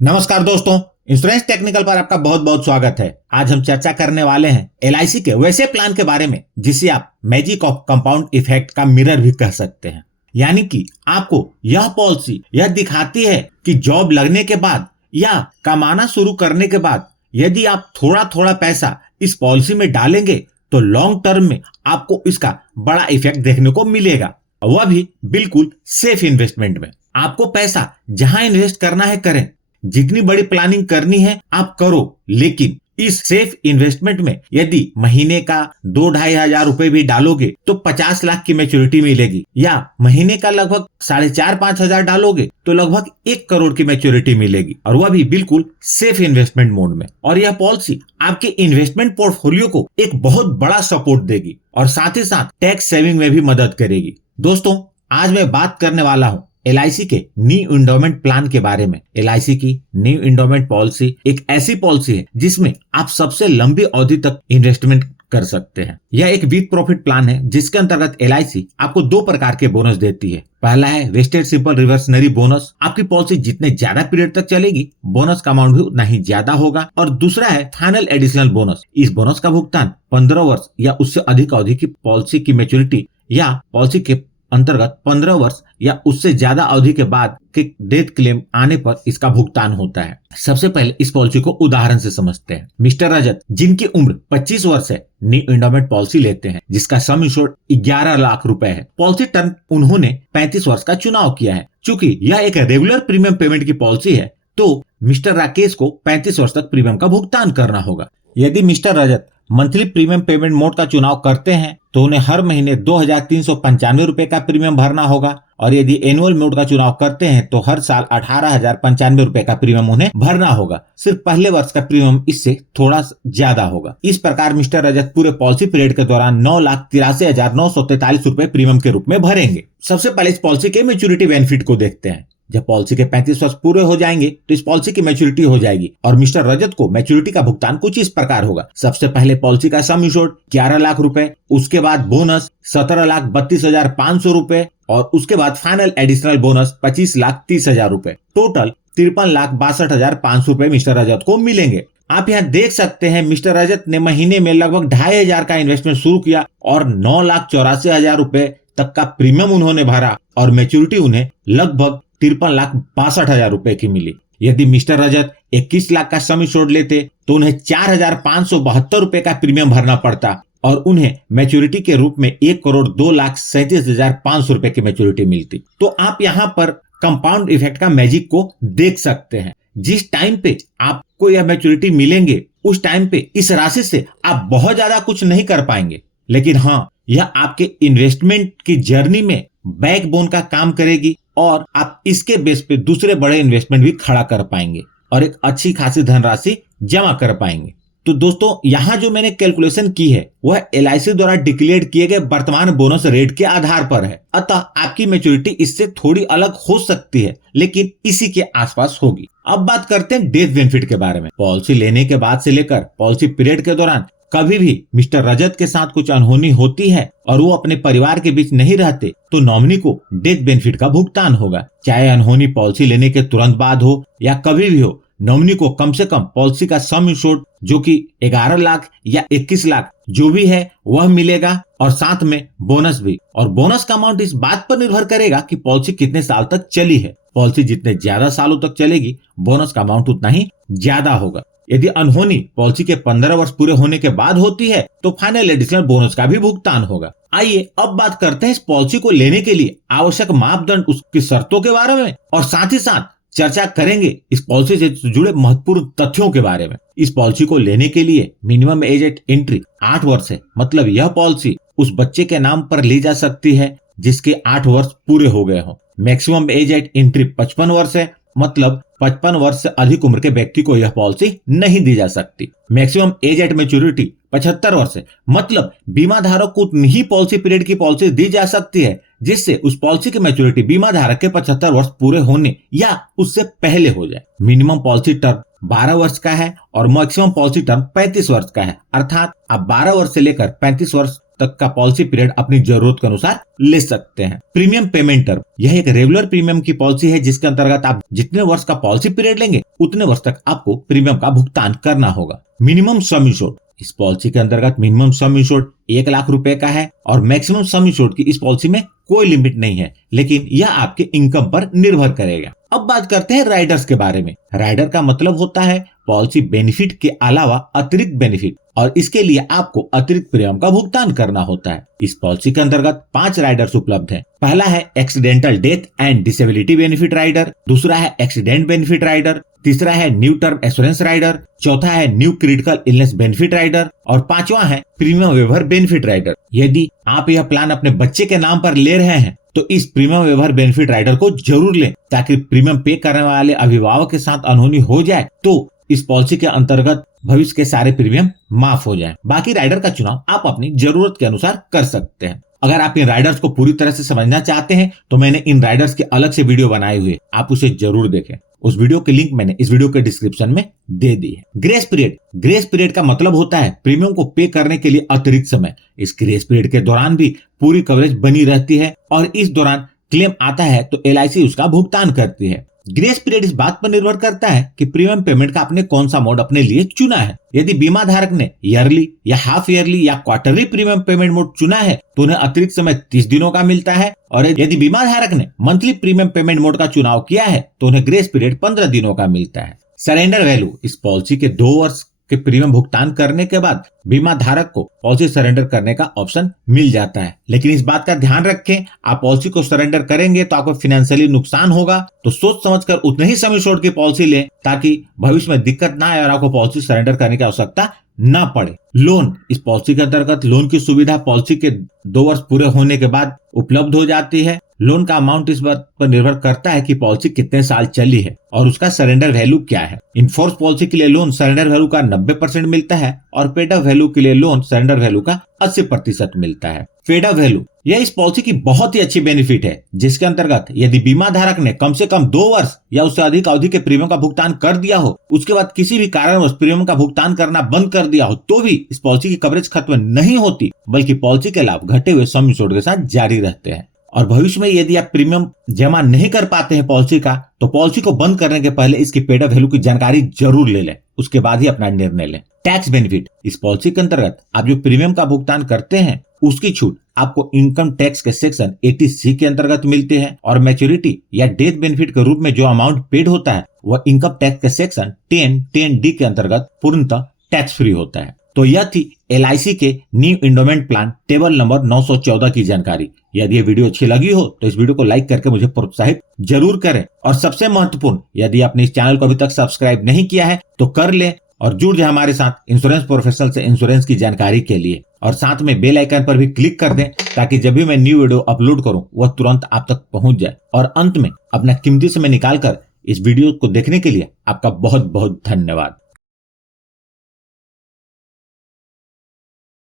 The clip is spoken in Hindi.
नमस्कार दोस्तों, इंश्योरेंस टेक्निकल पर आपका बहुत बहुत स्वागत है। आज हम चर्चा करने वाले हैं एलआईसी के वैसे प्लान के बारे में जिसे आप मैजिक ऑफ कंपाउंड इफेक्ट का मिरर भी कह सकते हैं। यानी कि आपको यह पॉलिसी यह दिखाती है कि जॉब लगने के बाद या कमाना शुरू करने के बाद यदि आप थोड़ा थोड़ा पैसा इस पॉलिसी में डालेंगे तो लॉन्ग टर्म में आपको इसका बड़ा इफेक्ट देखने को मिलेगा, वह भी बिल्कुल सेफ इन्वेस्टमेंट में। आपको पैसा जहां इन्वेस्ट करना है करें, जितनी बड़ी प्लानिंग करनी है आप करो, लेकिन इस सेफ इन्वेस्टमेंट में यदि महीने का 2-2.5 हजार रुपए भी डालोगे तो 50 लाख की मैच्योरिटी मिलेगी, या महीने का लगभग 4.5-5 हजार डालोगे तो लगभग 1 करोड़ की मैच्योरिटी मिलेगी, और वह भी बिल्कुल सेफ इन्वेस्टमेंट मोड में। और यह पॉलिसी आपके इन्वेस्टमेंट पोर्टफोलियो को एक बहुत बड़ा सपोर्ट देगी और साथ ही साथ टैक्स सेविंग में भी मदद करेगी। दोस्तों, आज मैं बात करने वाला हूँ एलआईसी के न्यू इंडोमेंट प्लान के बारे में। एलआईसी की न्यू इंडोमेंट पॉलिसी एक ऐसी पॉलिसी है जिसमें आप सबसे लंबी अवधि तक इन्वेस्टमेंट कर सकते हैं। यह एक विद प्रॉफिट प्लान है जिसके अंतर्गत एलआईसी आपको 2 प्रकार के बोनस देती है। पहला है वेस्टेड सिंपल रिवर्सनरी बोनस। आपकी पॉलिसी जितने ज्यादा पीरियड तक चलेगी बोनस का अमाउंट भी उतना ही ज्यादा होगा। और दूसरा है फाइनल एडिशनल बोनस। इस बोनस का भुगतान 15 वर्ष या उससे अधिक अवधि की पॉलिसी की मैच्योरिटी या पॉलिसी के अंतर्गत 15 वर्ष या उससे ज्यादा अवधि के बाद के डेथ क्लेम आने पर इसका भुगतान होता है। सबसे पहले इस पॉलिसी को उदाहरण से समझते हैं। मिस्टर रजत, जिनकी उम्र 25 वर्ष है, न्यू इंडोमेंट पॉलिसी लेते हैं जिसका सम इंश्योर्ड 11 लाख रुपए है। पॉलिसी टर्म उन्होंने 35 वर्ष का चुनाव किया है। चूंकि यह एक रेगुलर प्रीमियम पेमेंट की पॉलिसी है तो मिस्टर राकेश को 35 वर्ष तक प्रीमियम का भुगतान करना होगा। यदि मिस्टर रजत मंथली प्रीमियम पेमेंट मोड का चुनाव करते हैं तो उन्हें हर महीने 2,395 रुपए का प्रीमियम भरना होगा, और यदि एनुअल मोड का चुनाव करते हैं तो हर साल 18,095 रुपए का प्रीमियम उन्हें भरना होगा। सिर्फ पहले वर्ष का प्रीमियम इससे थोड़ा ज्यादा होगा। इस प्रकार मिस्टर रजत पूरे पॉलिसी पीरियड के दौरान 9,83,943 रुपए प्रीमियम के रूप में भरेंगे। सबसे पहले इस पॉलिसी के मैच्योरिटी बेनिफिट को देखते हैं। जब पॉलिसी के 35 वर्ष पूरे हो जाएंगे तो इस पॉलिसी की मैच्योरिटी हो जाएगी और मिस्टर रजत को मैच्योरिटी का भुगतान कुछ इस प्रकार होगा। सबसे पहले पॉलिसी का सम इंश्योर्ड 11 लाख रुपए, उसके बाद बोनस 17,32,500 रुपए, और उसके बाद फाइनल एडिशनल बोनस 25,30,000 रुपए। टोटल 53,62,500 रुपए मिस्टर रजत को मिलेंगे। आप यहाँ देख सकते हैं मिस्टर रजत ने महीने में लगभग 2,500 का इन्वेस्टमेंट शुरू किया और 9,84,000 रुपए तक का प्रीमियम उन्होंने भरा और मैच्योरिटी उन्हें लगभग 53,62,000 रुपए की मिली। यदि मिस्टर रजत 21 लाख का सम इंश्योर्ड लेते तो उन्हें 4,572 रुपए का प्रीमियम भरना पड़ता और उन्हें मैच्योरिटी के रूप में 1,02,37,500 रुपए की मैच्योरिटी मिलती। तो आप यहाँ पर कंपाउंड इफेक्ट का मैजिक को देख सकते हैं। जिस टाइम पे आपको यह मैच्योरिटी मिलेंगे उस टाइम पे इस राशि से आप बहुत ज्यादा कुछ नहीं कर पाएंगे, लेकिन हाँ, यह आपके इन्वेस्टमेंट की जर्नी में बैकबोन का काम करेगी और आप इसके बेस पे दूसरे बड़े इन्वेस्टमेंट भी खड़ा कर पाएंगे और एक अच्छी खासी धनराशि जमा कर पाएंगे। तो दोस्तों, यहाँ जो मैंने कैलकुलेशन की है वह एलआईसी द्वारा डिक्लेयर किए गए वर्तमान बोनस रेट के आधार पर है। अतः आपकी मैच्योरिटी इससे थोड़ी अलग हो सकती है, लेकिन इसी के आसपास होगी। अब बात करते हैं डेथ बेनिफिट के बारे में। पॉलिसी लेने के बाद से लेकर पॉलिसी पीरियड के दौरान कभी भी मिस्टर रजत के साथ कुछ अनहोनी होती है और वो अपने परिवार के बीच नहीं रहते तो नॉमिनी को डेथ बेनिफिट का भुगतान होगा। चाहे अनहोनी पॉलिसी लेने के तुरंत बाद हो या कभी भी हो, नॉमिनी को कम से कम पॉलिसी का सम इंश्योर्ड जो कि 11 लाख या 21 लाख जो भी है वह मिलेगा, और साथ में बोनस भी। और बोनस का अमाउंट इस बात पर निर्भर करेगा कि पॉलिसी कितने साल तक चली है। पॉलिसी जितने ज्यादा सालों तक चलेगी बोनस का अमाउंट उतना ही ज्यादा होगा। यदि अनहोनी पॉलिसी के 15 वर्ष पूरे होने के बाद होती है तो फाइनल एडिशनल बोनस का भी भुगतान होगा। आइए अब बात करते हैं इस पॉलिसी को लेने के लिए आवश्यक मापदंड, उसकी शर्तों के बारे में, और साथ ही साथ चर्चा करेंगे इस पॉलिसी से जुड़े महत्वपूर्ण तथ्यों के बारे में। इस पॉलिसी को लेने के लिए मिनिमम एज एट एंट्री 8 वर्ष है। मतलब यह पॉलिसी उस बच्चे के नाम पर ली जा सकती है जिसके 8 वर्ष पूरे हो गए हों। मैक्सिमम एज एट एंट्री 55 वर्ष है। मतलब 55 वर्ष से अधिक उम्र के व्यक्ति को यह पॉलिसी नहीं दी जा सकती। मैक्सिमम एज एट मैच्योरिटी 75 वर्ष है। मतलब बीमा धारक को उतनी ही पॉलिसी पीरियड की पॉलिसी दी जा सकती है जिससे उस पॉलिसी की मैच्योरिटी बीमा धारक के 75 वर्ष पूरे होने या उससे पहले हो जाए। मिनिमम पॉलिसी टर्म 12 वर्ष का है और मैक्सिमम पॉलिसी टर्म 35 वर्ष का है। अर्थात आप 12 वर्ष से लेकर 35 वर्ष तक का पॉलिसी पीरियड अपनी जरूरत के अनुसार ले सकते हैं। प्रीमियम पेमेंट टर्म, यह एक रेगुलर प्रीमियम की पॉलिसी है जिसके अंतर्गत आप जितने वर्ष का पॉलिसी पीरियड लेंगे उतने वर्ष तक आपको प्रीमियम का भुगतान करना होगा। मिनिमम सम इंश्योर्ड, इस पॉलिसी के अंतर्गत मिनिमम सम इंश्योर्ड 1 लाख रुपए का है और मैक्सिमम सम इंश्योर्ड की इस पॉलिसी में कोई लिमिट नहीं है, लेकिन यह आपके इनकम पर निर्भर करेगा। अब बात करते हैं राइडर्स के बारे में। राइडर का मतलब होता है पॉलिसी बेनिफिट के अलावा अतिरिक्त बेनिफिट, और इसके लिए आपको अतिरिक्त प्रीमियम का भुगतान करना होता है। इस पॉलिसी के अंतर्गत 5 राइडर्स उपलब्ध हैं। पहला है accidental death and disability benefit rider, दूसरा है एक्सीडेंट बेनिफिट राइडर, तीसरा है न्यू टर्म एश्योरेंस राइडर, चौथा है new critical illness benefit rider और पांचवा है प्रीमियम वेवर बेनिफिट राइडर। यदि आप यह प्लान अपने बच्चे के नाम पर ले रहे हैं तो इस प्रीमियम वेवर बेनिफिट राइडर को जरूर लें, ताकि प्रीमियम पे करने वाले अभिभावक के साथ अनहोनी हो जाए तो इस पॉलिसी के अंतर्गत भविष्य के सारे प्रीमियम माफ हो जाएं। बाकी राइडर का चुनाव आप अपनी जरूरत के अनुसार कर सकते हैं। अगर आप इन राइडर्स को पूरी तरह से समझना चाहते हैं तो मैंने इन राइडर्स के अलग से वीडियो बनाए हुए, आप उसे जरूर देखें। उस वीडियो की लिंक मैंने इस वीडियो के डिस्क्रिप्शन में दे दी है। ग्रेस पीरियड, ग्रेस पीरियड का मतलब होता है प्रीमियम को पे करने के लिए अतिरिक्त समय। इस ग्रेस पीरियड के दौरान भी पूरी कवरेज बनी रहती है और इस दौरान क्लेम आता है तो LIC उसका भुगतान करती है। ग्रेस पीरियड इस बात पर निर्भर करता है कि प्रीमियम पेमेंट का आपने कौन सा मोड अपने लिए चुना है। यदि बीमा धारक ने ईयरली या हाफ ईयरली या क्वार्टरली प्रीमियम पेमेंट मोड चुना है तो उन्हें अतिरिक्त समय 30 दिनों का मिलता है, और यदि बीमा धारक ने मंथली प्रीमियम पेमेंट मोड का चुनाव किया है तो उन्हें ग्रेस पीरियड 15 दिनों का मिलता है। सरेंडर वैल्यू, इस पॉलिसी के 2 वर्ष के प्रीमियम भुगतान करने के बाद बीमा धारक को पॉलिसी सरेंडर करने का ऑप्शन मिल जाता है। लेकिन इस बात का ध्यान रखें, आप पॉलिसी को सरेंडर करेंगे तो आपको फाइनेंशियली नुकसान होगा, तो सोच समझकर उतने ही सम इंश्योर्ड की पॉलिसी लें ताकि भविष्य में दिक्कत ना आए और आपको पॉलिसी सरेंडर करने की आवश्यकता ना पड़े। लोन, इस पॉलिसी के अंतर्गत लोन की सुविधा पॉलिसी के 2 वर्ष पूरे होने के बाद उपलब्ध हो जाती है। लोन का अमाउंट इस बात पर निर्भर करता है कि पॉलिसी कितने साल चली है और उसका सरेंडर वैल्यू क्या है। इनफोर्स पॉलिसी के लिए लोन सरेंडर वैल्यू का 90% मिलता है और पेड अप वैल्यू के लिए लोन सरेंडर वैल्यू का 80% मिलता है। पेड अप वैल्यू, यह इस पॉलिसी की बहुत ही अच्छी बेनिफिट है, जिसके अंतर्गत यदि बीमा धारक ने कम से कम 2 वर्ष या उससे अधिक अवधि के प्रीमियम का भुगतान कर दिया हो, उसके बाद किसी भी कारणवश प्रीमियम का भुगतान करना बंद कर दिया हो, तो भी इस पॉलिसी की कवरेज खत्म नहीं होती, बल्कि पॉलिसी के लाभ घटे हुए सम इंश्योर्ड के साथ जारी रहते हैं। और भविष्य में यदि आप प्रीमियम जमा नहीं कर पाते हैं पॉलिसी का, तो पॉलिसी को बंद करने के पहले इसकी पेड अप वैल्यू की जानकारी जरूर ले लें, उसके बाद ही अपना निर्णय लें। टैक्स बेनिफिट, इस पॉलिसी के अंतर्गत आप जो प्रीमियम का भुगतान करते हैं उसकी छूट आपको इनकम टैक्स के सेक्शन 80C के अंतर्गत मिलते हैं, और मैच्योरिटी या डेथ बेनिफिट के रूप में जो अमाउंट पेड होता है वह इनकम टैक्स के सेक्शन 10(10)D के अंतर्गत पूर्णतः टैक्स फ्री होता है। तो यह थी LIC के new endowment plan table number 914 की जानकारी। यदि ये वीडियो अच्छी लगी हो तो इस वीडियो को लाइक करके मुझे प्रोत्साहित जरूर करें, और सबसे महत्वपूर्ण, यदि आपने इस चैनल को अभी तक सब्सक्राइब नहीं किया है तो कर लें और जुड़ जाए हमारे साथ इंश्योरेंस प्रोफेशनल से इंश्योरेंस की जानकारी के लिए, और साथ में बेल आइकन पर भी क्लिक कर दें ताकि जब भी मैं न्यू वीडियो अपलोड करूं वह तुरंत आप तक पहुंच जाए। और अंत में अपना कीमती समय निकालकर इस वीडियो को देखने के लिए आपका बहुत बहुत धन्यवाद।